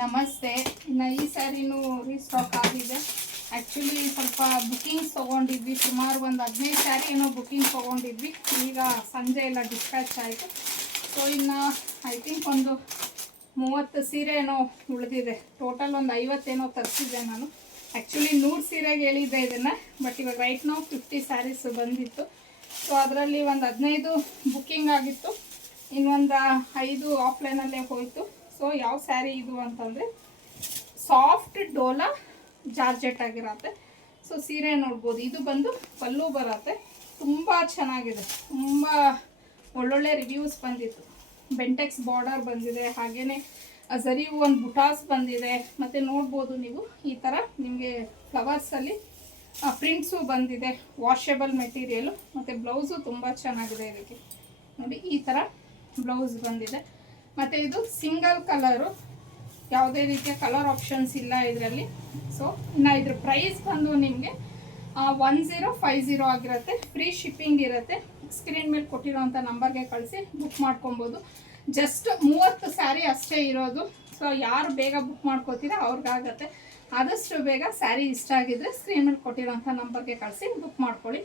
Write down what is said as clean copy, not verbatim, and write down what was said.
ನಮಸ್ತೆ. ಇನ್ನು ಈ ಸ್ಯಾರಿನೂ ರೀಸ್ಟಾಕ್ ಆಗಿದೆ. ಆ್ಯಕ್ಚುಲಿ ಸ್ವಲ್ಪ ಬುಕ್ಕಿಂಗ್ಸ್ ತೊಗೊಂಡಿದ್ವಿ, ಸುಮಾರು ಒಂದು 15 ಸ್ಯಾರಿ ಏನೋ ಬುಕ್ಕಿಂಗ್ ತೊಗೊಂಡಿದ್ವಿ. ಈಗ ಸಂಜೆ ಎಲ್ಲ ಡಿಸ್ಪ್ಯಾಚ್ ಆಯಿತು. ಸೊ ಇನ್ನು ಐ ಥಿಂಕ್ ಒಂದು 30 ಸೀರೆ ಏನೋ ಉಳಿದಿದೆ. ಟೋಟಲ್ ಒಂದು 50 ಏನೋ ತರಿಸಿದ್ದೆ ನಾನು. ಆ್ಯಕ್ಚುಲಿ 100 ಸೀರೆಗೆ ಹೇಳಿದ್ದೆ ಇದನ್ನು, ಬಟ್ ಇವಾಗ ರೈಟ್ ನಾವು 50 ಸ್ಯಾರೀಸ್ ಬಂದಿತ್ತು. ಸೊ ಅದರಲ್ಲಿ ಒಂದು 15 ಬುಕ್ಕಿಂಗ್ ಆಗಿತ್ತು, ಇನ್ನೊಂದು 5 ಆಫ್ಲೈನಲ್ಲೇ ಹೋಯಿತು. ಸೊ ಯಾವ ಸ್ಯಾರಿ ಇದು ಅಂತಂದರೆ ಸಾಫ್ಟ್ ಡೋಲಾ ಜಾರ್ಜೆಟ್ ಆಗಿರತ್ತೆ. ಸೊ ಸೀರೆ ನೋಡ್ಬೋದು, ಇದು ಬಂದು ಪಲ್ಲು ಬರತ್ತೆ. ತುಂಬ ಚೆನ್ನಾಗಿದೆ, ತುಂಬ ಒಳ್ಳೊಳ್ಳೆ ರಿವ್ಯೂಸ್ ಬಂದಿತ್ತು. ಬೆಂಟೆಕ್ಸ್ ಬಾರ್ಡರ್ ಬಂದಿದೆ, ಹಾಗೆಯೇ ಝರಿ ಒಂದು ಬುಟಾಸ್ ಬಂದಿದೆ. ಮತ್ತು ನೋಡ್ಬೋದು ನೀವು ಈ ಥರ ನಿಮಗೆ ಫ್ಲವರ್ಸಲ್ಲಿ ಪ್ರಿಂಟ್ಸು ಬಂದಿದೆ. ವಾಷೆಬಲ್ ಮೆಟೀರಿಯಲು ಮತ್ತು ಬ್ಲೌಸು ತುಂಬ ಚೆನ್ನಾಗಿದೆ. ಇದಕ್ಕೆ ನೋಡಿ ಈ ಥರ ಬ್ಲೌಸ್ ಬಂದಿದೆ. ಮತ್ತು ಇದು ಸಿಂಗಲ್ ಕಲರು, ಯಾವುದೇ ರೀತಿಯ ಕಲರ್ ಆಪ್ಷನ್ಸ್ ಇಲ್ಲ ಇದರಲ್ಲಿ. ಸೊ ಇನ್ನು ಇದ್ರ ಪ್ರೈಸ್ ಬಂದು ನಿಮಗೆ 1050 ಆಗಿರುತ್ತೆ. ಫ್ರೀ ಶಿಪ್ಪಿಂಗ್ ಇರುತ್ತೆ. ಸ್ಕ್ರೀನ್ ಮೇಲೆ ಕೊಟ್ಟಿರೋಂಥ ನಂಬರ್ಗೆ ಕಳಿಸಿ ಬುಕ್ ಮಾಡ್ಕೊಬೋದು. ಜಸ್ಟ್ 30 ಸ್ಯಾರಿ ಅಷ್ಟೇ ಇರೋದು. ಸೊ ಯಾರು ಬೇಗ ಬುಕ್ ಮಾಡ್ಕೋತೀರಾ ಅವ್ರಿಗಾಗತ್ತೆ. ಆದಷ್ಟು ಬೇಗ ಸ್ಯಾರಿ ಇಷ್ಟ ಆಗಿದ್ದರೆ ಸ್ಕ್ರೀನ್ ಮೇಲೆ ಕೊಟ್ಟಿರೋಂಥ ನಂಬರ್ಗೆ ಕಳಿಸಿ ಬುಕ್ ಮಾಡ್ಕೊಳ್ಳಿ.